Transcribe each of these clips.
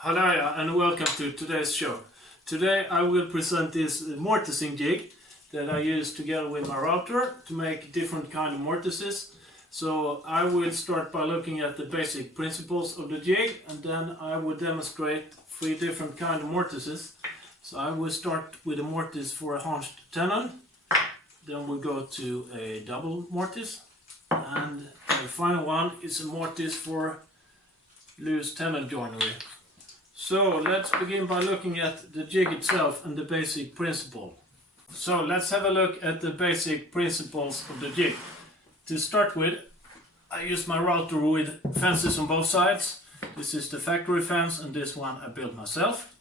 Hello and welcome to today's show. Today I will present this mortising jig that I use together with my router to make different kind of mortises. So I will start by looking at the basic principles of the jig, and then I will demonstrate 3 different kind of mortises. So I will start with a mortise for a hunched tenon, then we'll go to a double mortise, and the final one is a mortise for loose tenon joinery. So let's begin by looking at the jig itself and the basic principle. So let's have a look at the basic principles of the jig. To start with, I use my router with fences on both sides. This is the factory fence and this one I built myself.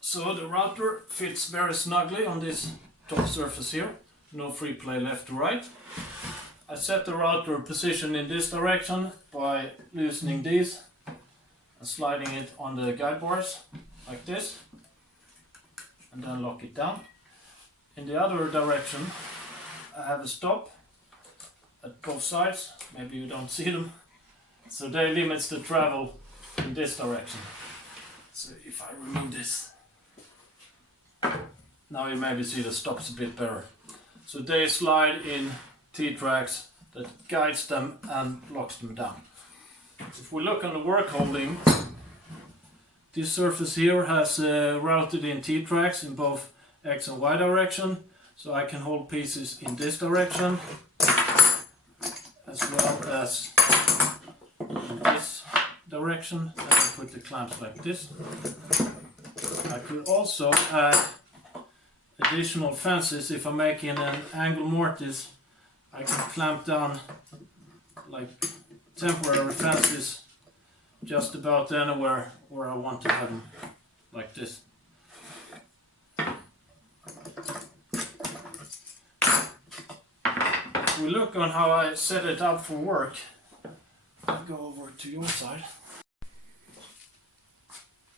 So the router fits very snugly on this top surface here. No free play left to right. I set the router position in this direction by loosening these and sliding it on the guide bars like this, and then lock it down. In the other direction I have a stop at both sides, maybe you don't see them, so they limits the travel in this direction. So if I remove this, now you maybe see the stops a bit better. So they slide in T-tracks that guides them and locks them down. If we look on the work holding, this surface here has routed in T-tracks in both X and Y direction, so I can hold pieces in this direction as well as in this direction. Then I put the clamps like this. I could also add additional fences. If I'm making an angle mortise, I can clamp down like temporary fences just about anywhere where I want to have them, like this. If we look on how I set it up for work, I'll go over to your side.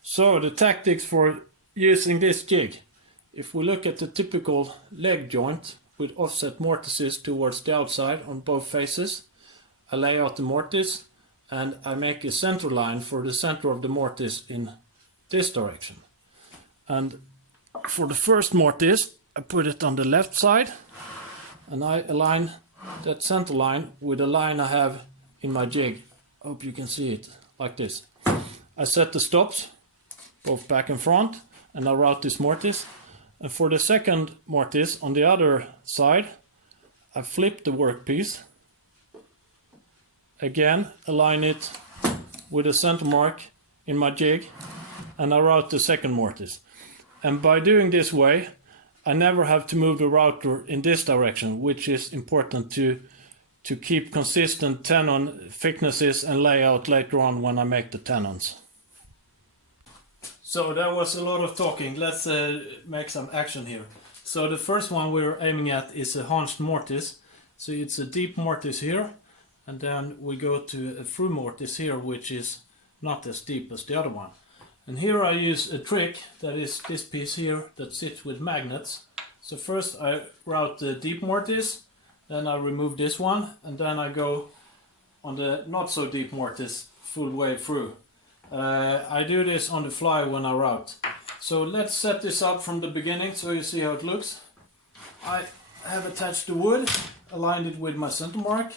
So the tactics for using this jig. If we look at the typical leg joint with offset mortises towards the outside on both faces, I lay out the mortise and I make a center line for the center of the mortise in this direction. And for the first mortise, I put it on the left side and I align that center line with the line I have in my jig. I hope you can see it like this. I set the stops both back and front and I route this mortise. And for the second mortise on the other side, I flip the workpiece. Again, align it with a center mark in my jig and I route the second mortise. And by doing this way, I never have to move the router in this direction, which is important to keep consistent tenon thicknesses and layout later on when I make the tenons. So that was a lot of talking. Let's make some action here. So the first one we're aiming at is a hunched mortise. So it's a deep mortise here. And then we go to a through mortise here, which is not as deep as the other one. And here I use a trick, that is this piece here that sits with magnets. So first I route the deep mortise, then I remove this one, and then I go on the not so deep mortise full way through. I do this on the fly when I route. So let's set this up from the beginning so you see how it looks. I have attached the wood, aligned it with my center mark.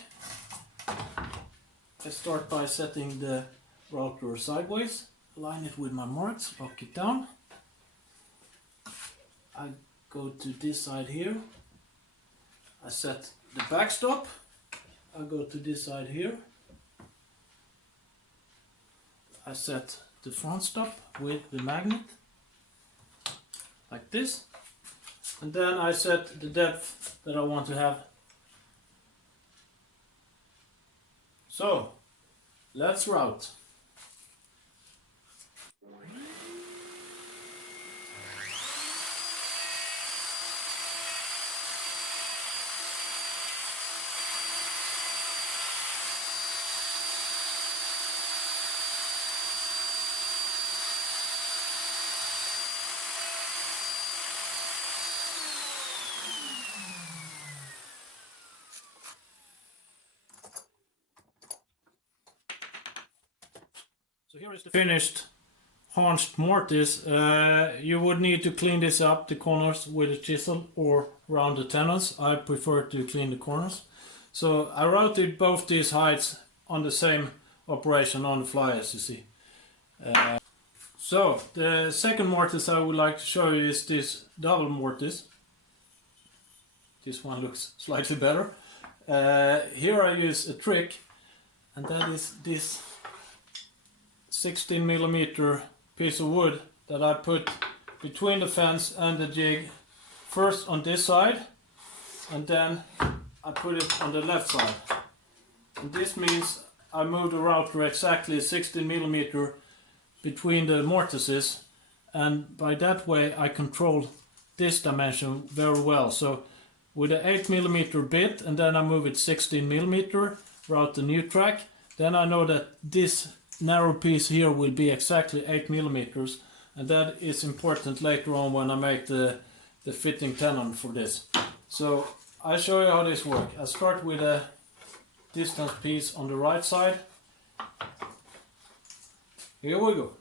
I start by setting the router sideways, align it with my marks, lock it down. I go to this side here. I set the backstop. I go to this side here. I set the front stop with the magnet, like this. And then I set the depth that I want to have. So, let's route. So here is the finished hinged mortise, you would need to clean this up, the corners, with a chisel or around the tenons. I prefer to clean the corners. So I routed both these heights on the same operation on the fly, as you see. So the second mortise I would like to show you is this double mortise. This one looks slightly better. Here I use a trick, and that is this 16mm piece of wood that I put between the fence and the jig, first on this side, and then I put it on the left side. And this means I move the router exactly 16mm between the mortises, and by that way I control this dimension very well. So with an 8mm bit, and then I move it 16mm, route the new track, then I know that this narrow piece here will be exactly 8mm, and that is important later on when I make the fitting tenon for this. So I'll show you how this works. I start with a distance piece on the right side. Here we go.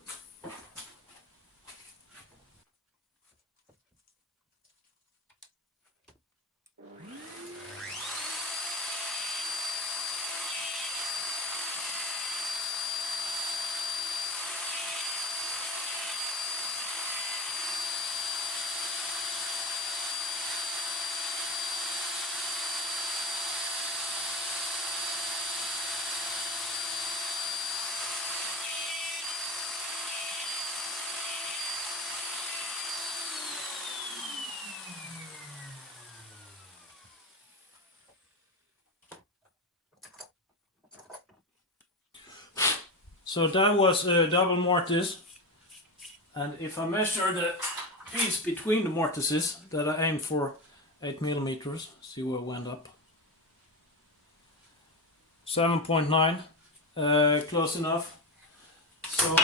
So that was a double mortise, and if I measure the piece between the mortises that I aimed for 8mm, see where it went up, 7.9, close enough. So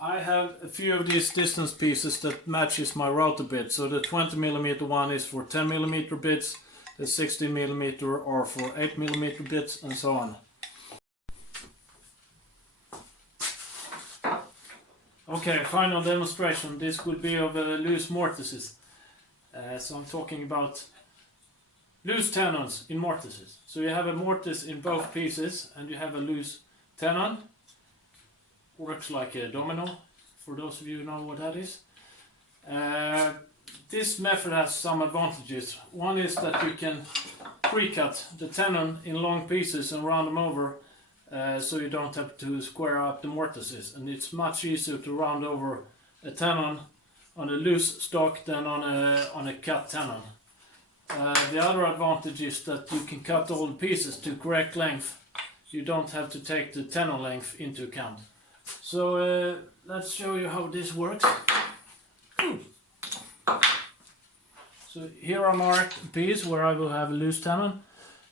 I have a few of these distance pieces that matches my router bit. So the 20mm one is for 10mm bits, the 16mm are for 8mm bits, and so on. Okay, final demonstration. This will be of loose mortises. So I'm talking about loose tenons in mortises. So you have a mortise in both pieces, and you have a loose tenon. Works like a domino, for those of you who know what that is. This method has some advantages. One is that you can pre-cut the tenon in long pieces and round them over, so you don't have to square up the mortises, and it's much easier to round over a tenon on a loose stock than on a cut tenon. The other advantage is that you can cut all the pieces to correct length. You don't have to take the tenon length into account. So let's show you how this works. So here I marked a piece where I will have a loose tenon.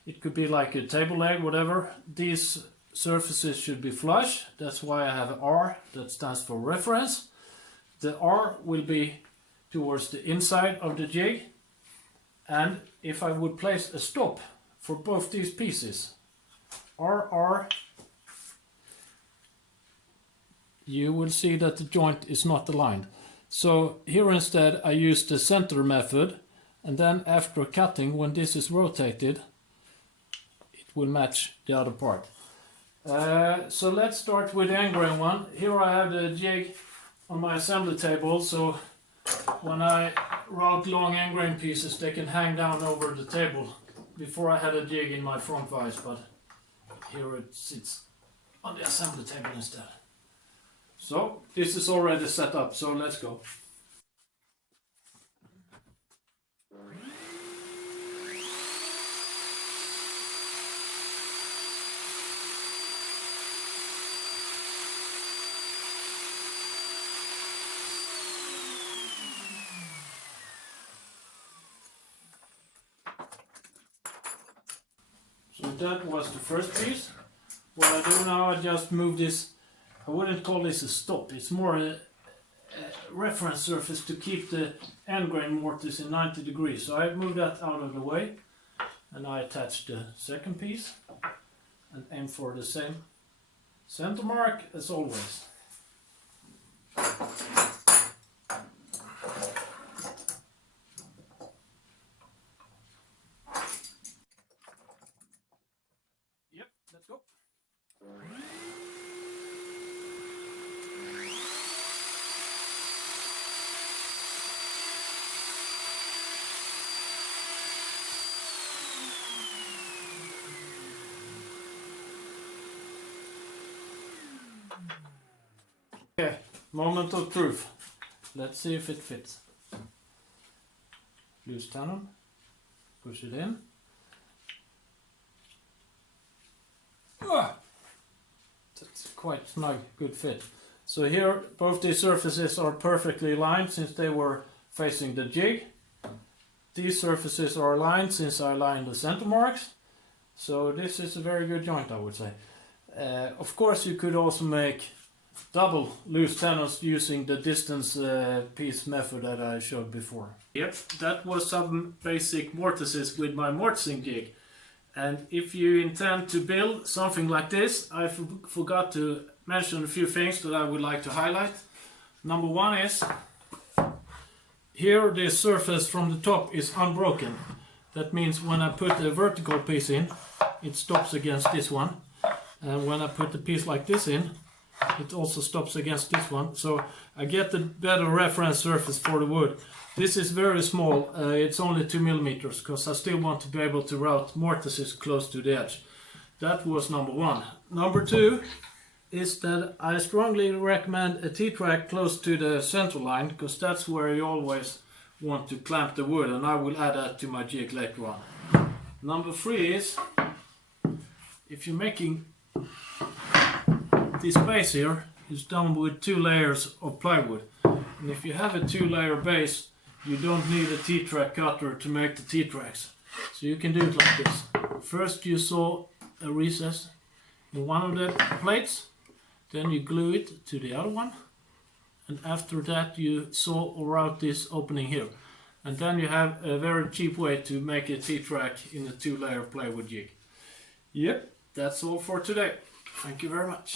It could be like a table leg, whatever. These surfaces should be flush. That's why I have an R that stands for reference. The R will be towards the inside of the jig. And if I would place a stop for both these pieces, R, you will see that the joint is not aligned. So here instead I use the center method, and then after cutting, when this is rotated, it will match the other part. So let's start with the end grain one. Here I have the jig on my assembly table, so when I route long end grain pieces, they can hang down over the table. Before I had a jig in my front vise, but here it sits on the assembly table instead. So this is already set up, so let's go. So that was the first piece. What I do now, I just move this. I wouldn't call this a stop, it's more a reference surface to keep the end grain mortise in 90 degrees. So I move that out of the way, and I attach the second piece and aim for the same center mark as always. Yep, let's go. Okay, moment of truth. Let's see if it fits. Loose tenon, push it in. That's quite snug, good fit. So here both these surfaces are perfectly aligned since they were facing the jig. These surfaces are aligned since I aligned the center marks. So this is a very good joint, I would say. Of course you could also make double loose tenons using the distance piece method that I showed before. Yep, that was some basic mortises with my mortising jig. And if you intend to build something like this, I forgot to mention a few things that I would like to highlight. Number one is, here the surface from the top is unbroken. That means when I put the vertical piece in, it stops against this one. And when I put the piece like this in, it also stops against this one. So I get the better reference surface for the wood. This is very small, it's only 2 millimeters, because I still want to be able to route mortises close to the edge. That was number one. Number two is that I strongly recommend a T-track close to the center line, because that's where you always want to clamp the wood, and I will add that to my jig later on. Number three is, if you're making this base here, is done with 2 layers of plywood. And if you have a 2-layer base, you don't need a T-track cutter to make the T-tracks. So you can do it like this. First you saw a recess in one of the plates, then you glue it to the other one, and after that you saw or route this opening here. And then you have a very cheap way to make a T-track in a 2-layer plywood jig. Yep, that's all for today. Thank you very much.